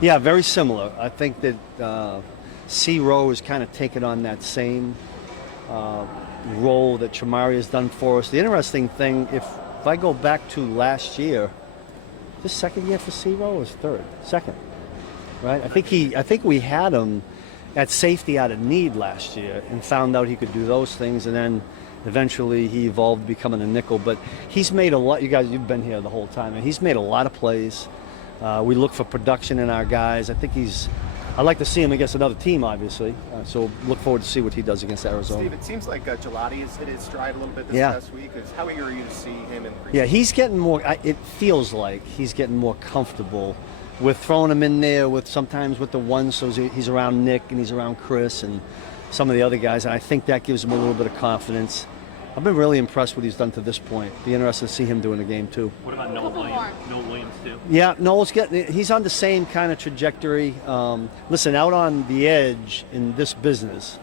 Yeah, very similar. I think that C. Rowe has kind of taken on that same uh, role that Chamari has done for us. The interesting thing, if I go back to last year, this second year for C. Rowe was third, second, right? I think we had him at safety out of need last year and found out he could do those things, and then eventually he evolved becoming a nickel. But he's made a lot. You guys, you've been here the whole time, and he's made a lot of plays. We look for production in our guys. I think I'd like to see him against another team, obviously. So look forward to see what he does against Arizona. Steve, it seems like Gelati has hit his stride a little bit this past week. How eager are you to see him in the preseason? Yeah, he's getting more. It feels like he's getting more comfortable with throwing him in there with sometimes with the ones. So he's around Nick and he's around Chris and some of the other guys, and I think that gives him a little bit of confidence. I've been really impressed with what he's done to this point. Be interested to see him do in the game too. What about Noah Williams? Noah Williams too. Yeah, he's on the same kind of trajectory. Listen, out on the edge in this business,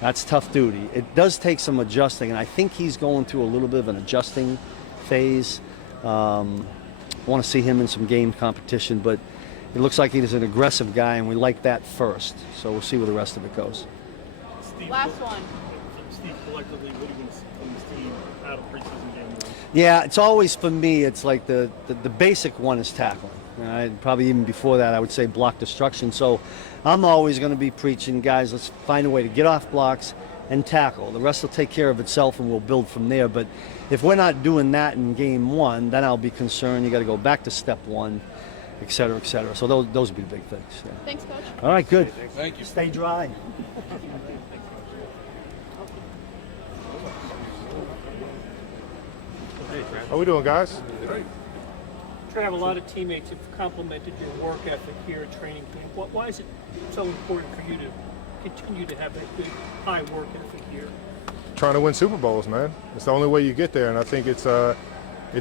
that's tough duty. It does take some adjusting, and I think he's going through a little bit of an adjusting phase. I want to see him in some game competition, but it looks like he's an aggressive guy, and we like that first. So we'll see where the rest of it goes. Last one. Steve, collectively, what do you want to see from this team out of preseason game one? Yeah, it's always for me. It's like the basic one is tackling. Probably even before that, I would say block destruction. So I'm always going to be preaching, guys, let's find a way to get off blocks and tackle. The rest will take care of itself, and we'll build from there. But if we're not doing that in game one, then I'll be concerned. You got to go back to step one, et cetera, et cetera. So those would be the big things. Yeah. Thanks, Coach. All right, good. Thank you. Stay dry. How we doing, guys? To have a lot of teammates who've complimented your work ethic here at training camp. Why is it so important for you to continue to have that good high work ethic here? Trying to win Super Bowls, man. It's the only way you get there, and I think it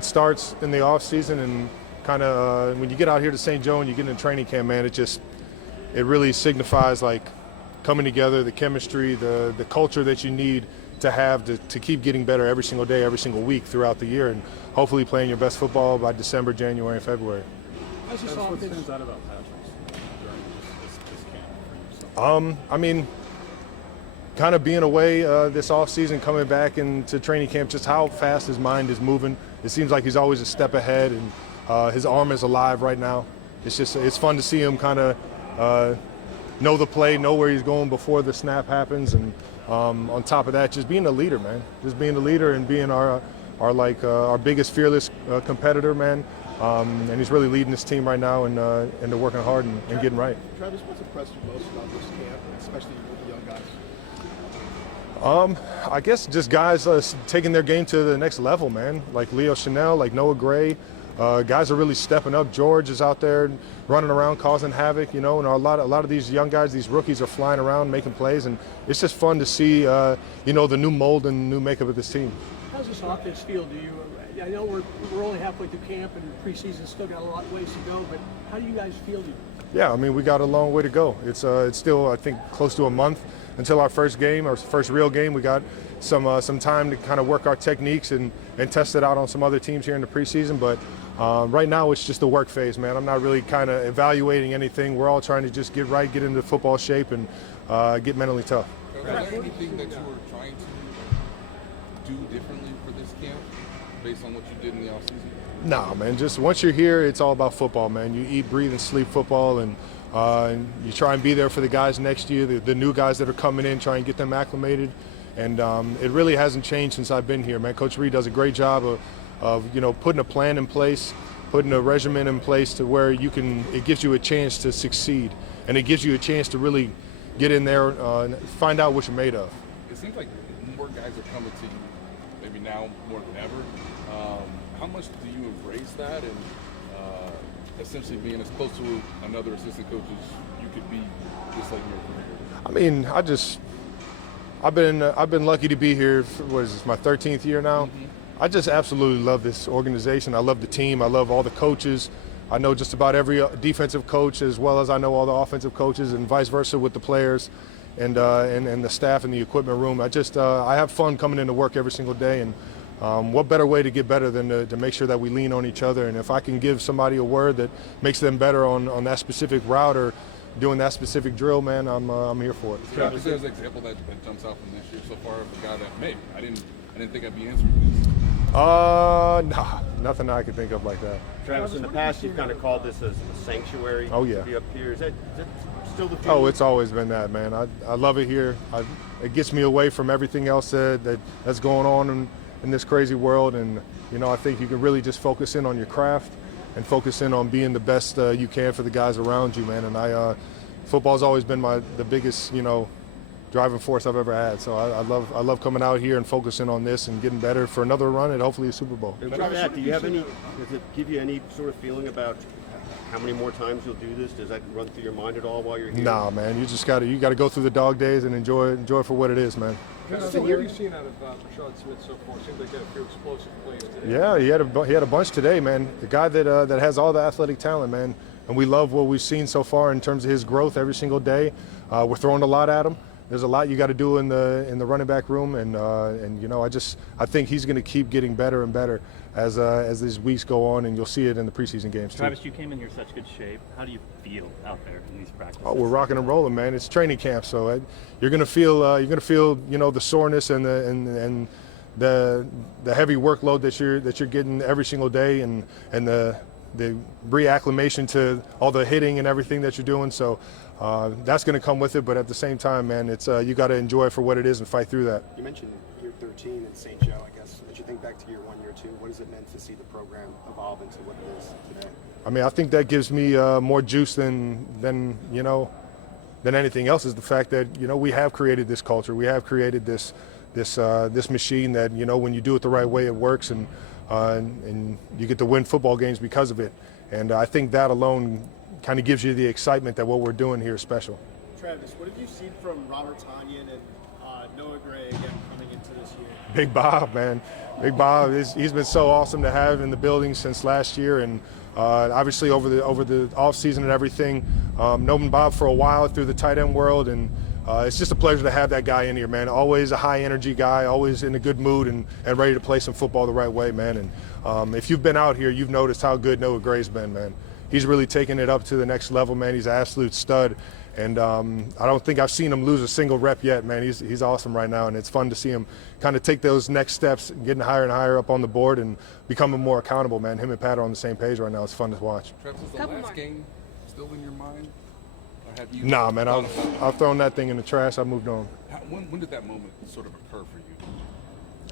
starts in the off season and kind of when you get out here to St. Joe and you get in training camp, man. It really signifies like coming together, the chemistry, the culture that you need to have to keep getting better every single day, every single week throughout the year, and hopefully playing your best football by December, January, and February. How's this offense? What stands out about Patrick's during this camp for yourself? I mean, kind of being away this offseason, coming back into training camp, just how fast his mind is moving. It seems like he's always a step ahead, and his arm is alive right now. It's fun to see him kind of know the play, know where he's going before the snap happens, and on top of that, just being a leader, man. Just being a leader and being our biggest fearless competitor, man. And he's really leading this team right now, and they're working hard and getting right. Travis, what's impressed you most about this camp, especially with the young guys? I guess just guys taking their game to the next level, man. Like Leo Chanel, like Noah Gray. Guys are really stepping up. George is out there running around causing havoc, and a lot of these young guys, these rookies are flying around making plays, and it's just fun to see, the new mold and new makeup of this team. How's this offense feel? I know we're only halfway through camp and preseason still got a lot of ways to go, but how do you guys feel? Yeah, I mean, we got a long way to go. It's still, I think, close to a month until our first game, our first real game. We got some time to kind of work our techniques and test it out on some other teams here in the preseason, but right now it's just the work phase, man. I'm not really kind of evaluating anything. We're all trying to just get right, get into football shape, and get mentally tough. Is there anything that you were trying to do differently for this camp based on what you did in the offseason? Nah, man, just once you're here, it's all about football, man. You eat, breathe, and sleep football, and you try and be there for the guys next year, the new guys that are coming in, try and get them acclimated. And it really hasn't changed since I've been here, man. Coach Reed does a great job of putting a plan in place, putting a regimen in place to where it gives you a chance to succeed, and it gives you a chance to really get in there and find out what you're made of. It seems like more guys are coming to you, maybe now more than ever. How much do you embrace that and essentially being as close to another assistant coach as you could be just like your career? I mean, I've been lucky to be here for, what is this, my 13th year now? Mm-hmm. I just absolutely love this organization. I love the team. I love all the coaches. I know just about every defensive coach as well as I know all the offensive coaches, and vice versa with the players and the staff in the equipment room. I have fun coming into work every single day, and what better way to get better than to make sure that we lean on each other? And if I can give somebody a word that makes them better on that specific route or doing that specific drill, man, I'm here for it. Yeah, is there an example that jumps out from this year so far of a guy that maybe I didn't think I'd be answering this? Nah, nothing I can think of like that. Travis, in the past, you've kind of called this as a sanctuary. Oh, yeah. To be up here. Is that still the feeling? Oh, it's always been that, man. I love it here. It gets me away from everything else that's going on in this crazy world. And, I think you can really just focus in on your craft and focus in on being the best you can for the guys around you, man. And football's always been the biggest, driving force I've ever had. So I love coming out here and focusing on this and getting better for another run and hopefully a Super Bowl. And with that, does it give you any sort of feeling about how many more times you'll do this? Does that run through your mind at all while you're here? Nah, man. You just got to go through the dog days and enjoy it for what it is, man. What have you seen out of Rashad Smith so far? Seems like he had a few explosive plays today. Yeah, he had a bunch today, man. The guy that has all the athletic talent, man. And we love what we've seen so far in terms of his growth every single day. We're throwing a lot at him. There's a lot you got to do in the running back room, and I think he's going to keep getting better and better as these weeks go on, and you'll see it in the preseason games too. Travis, you came in here such good shape. How do you feel out there in these practices? Oh, we're rocking and rolling, man. It's training camp, so you're going to feel the soreness and the heavy workload that you're getting every single day, and the reacclimation to all the hitting and everything that you're doing. So that's going to come with it, but at the same time, man, it's you got to enjoy it for what it is and fight through that. You mentioned year 13 in St. Joe, I guess. As you think back to year 1, year 2, what has it meant to see the program evolve into what it is today? I mean, I think that gives me more juice than anything else, is the fact that we have created this culture, we have created this machine that when you do it the right way, it works, and you get to win football games because of it. And I think that alone kind of gives you the excitement that what we're doing here is special. Travis, what have you seen from Robert Tonyan and Noah Gray again coming into this year? Big Bob, man. Big Bob, he's been so awesome to have in the building since last year, and obviously over the off season and everything. Known Bob for a while through the tight end world, and it's just a pleasure to have that guy in here, man. Always a high energy guy, always in a good mood and ready to play some football the right way, man. And if you've been out here, you've noticed how good Noah Gray's been, man. He's really taken it up to the next level, man. He's an absolute stud. And I don't think I've seen him lose a single rep yet, man. He's awesome right now, and it's fun to see him kind of take those next steps, getting higher and higher up on the board and becoming more accountable, man. Him and Pat are on the same page right now. It's fun to watch. Travis, is the last game still in your mind? Or have you Nah, man. I've thrown that thing in the trash. I moved on. When did that moment sort of occur for you?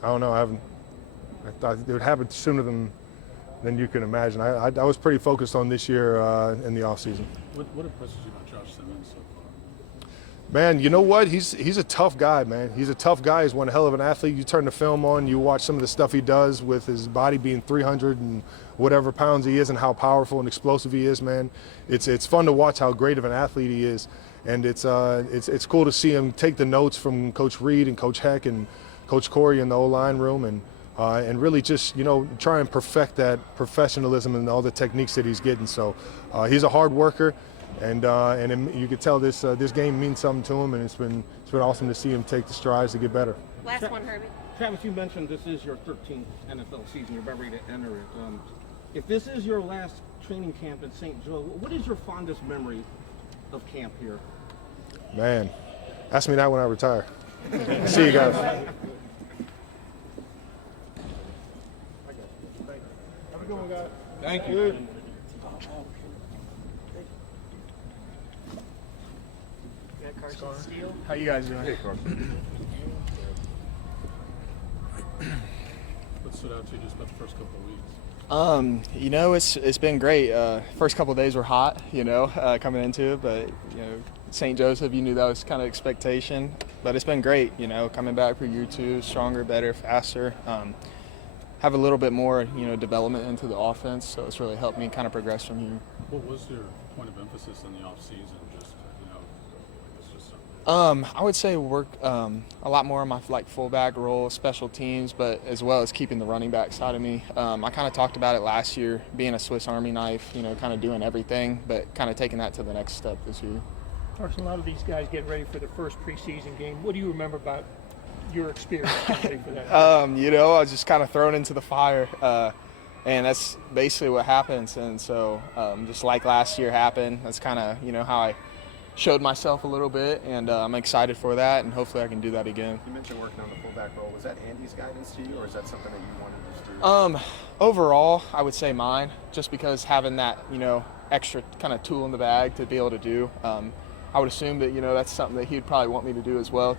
I don't know. I thought it would happen sooner than you can imagine. I was pretty focused on this year in the offseason. What impresses you about Josh Simmons so far? Man, you know what? He's a tough guy, man. He's a tough guy. He's one hell of an athlete. You turn the film on, you watch some of the stuff he does with his body being 300 and whatever pounds he is and how powerful and explosive he is, man. It's fun to watch how great of an athlete he is. And it's cool to see him take the notes from Coach Reed and Coach Heck and Coach Corey in the O-line room and really just, try and perfect that professionalism and all the techniques that he's getting. So he's a hard worker, and you can tell this game means something to him, and it's been awesome to see him take the strides to get better. Last one, Herbie. Travis, you mentioned this is your 13th NFL season. You're about ready to enter it. If this is your last training camp in St. Joe, what is your fondest memory of camp here? Man, ask me that when I retire. See you guys. Have a good one, guys. Thank you. Carson Steel. How you guys doing? Hey, Carson. What stood out to you just about the first couple of weeks? It's been great. First couple of days were hot, coming into it, but St. Joseph, you knew that was kind of expectation, but it's been great, coming back for year 2, stronger, better, faster. Have a little bit more, development into the offense, so it's really helped me kind of progress from here. What was your point of emphasis in the off season? I would say work a lot more on my fullback role, special teams, but as well as keeping the running back side of me. I kind of talked about it last year, being a Swiss Army knife, kind of doing everything, but kind of taking that to the next step this year. Carson, a lot of these guys get ready for their first preseason game. What do you remember about your experience coaching for that? You know, I was just kind of thrown into the fire, and that's basically what happens. And so, just like last year happened, that's kind of, you know, how I showed myself a little bit, and I'm excited for that, and hopefully I can do that again. You mentioned working on the fullback role. Was that Andy's guidance to you, or is that something that you wanted to do? Overall, I would say mine, just because having that, you know, extra kind of tool in the bag to be able to do. I would assume that, you know, that's something that he'd probably want me to do as well,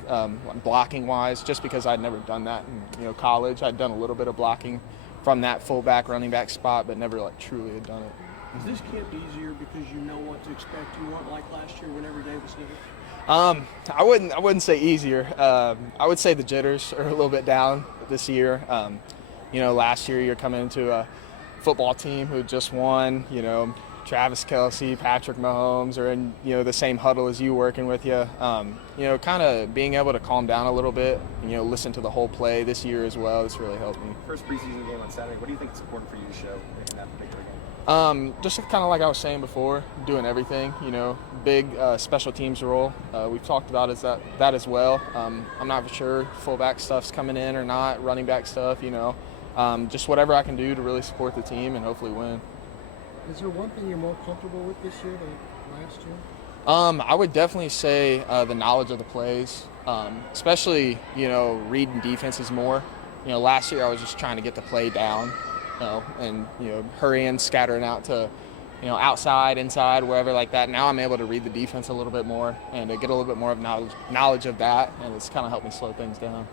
blocking wise, just because I'd never done that in, you know, college. I'd done a little bit of blocking from that fullback, running back spot, but never like truly had done it. Is this camp easier because you know what to expect? You weren't like last year when every day was new? I wouldn't say easier. I would say the jitters are a little bit down this year. You know, last year you're coming into a football team who just won. You know, Travis Kelce, Patrick Mahomes are in, you know, the same huddle as you, working with you. You know, kind of being able to calm down a little bit. You know, listen to the whole play this year as well. It's really helped me. First preseason game on Saturday. What do you think is important for you to show in that particular game? Just kind of like I was saying before, doing everything, you know, big special teams role. We've talked about that as well. I'm not for sure fullback stuff's coming in or not, running back stuff, you know. Just whatever I can do to really support the team and hopefully win. Is there one thing you're more comfortable with this year than last year? I would definitely say the knowledge of the plays, especially, you know, reading defenses more. You know, last year I was just trying to get the play down, you know, and, you know, hurrying, scattering out to, you know, outside, inside, wherever like that. Now I'm able to read the defense a little bit more and to get a little bit more of knowledge of that, and it's kind of helped me slow things down.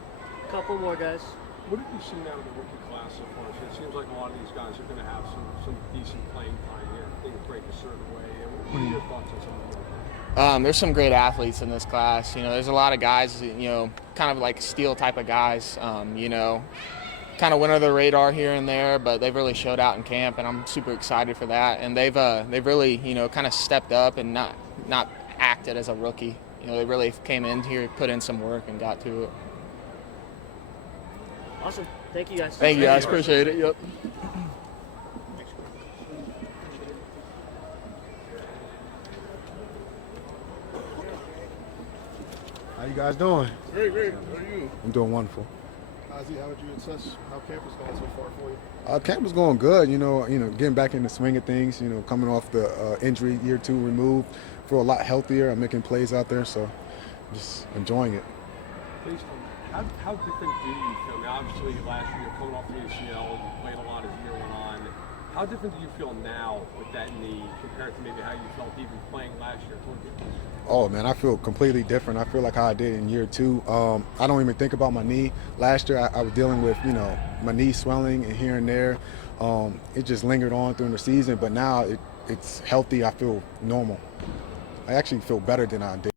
Couple more guys. What have you seen out of the rookie class so far? So it seems like a lot of these guys are going to have some decent playing time here. Things break a certain way. What are your thoughts on some of them? There's some great athletes in this class. You know, there's a lot of guys, you know, kind of like Steel type of guys, you know, kind of went under the radar here and there, but they've really showed out in camp, and I'm super excited for that. And they've really, you know, kind of stepped up and not acted as a rookie. You know, they really came in here, put in some work, and got to it. Awesome. Thank you guys. Thank you guys. Appreciate it. Yep. How you guys doing? Great. How are you? I'm doing wonderful. Ozzy, how would you assess how camp is going so far for you? Camp is going good. You know, getting back in the swing of things. You know, coming off the injury, year 2 removed, feel a lot healthier. I'm making plays out there, so just enjoying it. Please, how different do you feel? Now, obviously, last year you're coming off the ACL, you played a lot as the year went on. How different do you feel now with that knee compared to maybe how you felt even playing last year toward the end? Oh man, I feel completely different. I feel like how I did in year 2. I don't even think about my knee. Last year I was dealing with, you know, my knee swelling and here and there. It just lingered on through the season, but now it's healthy. I feel normal. I actually feel better than I did.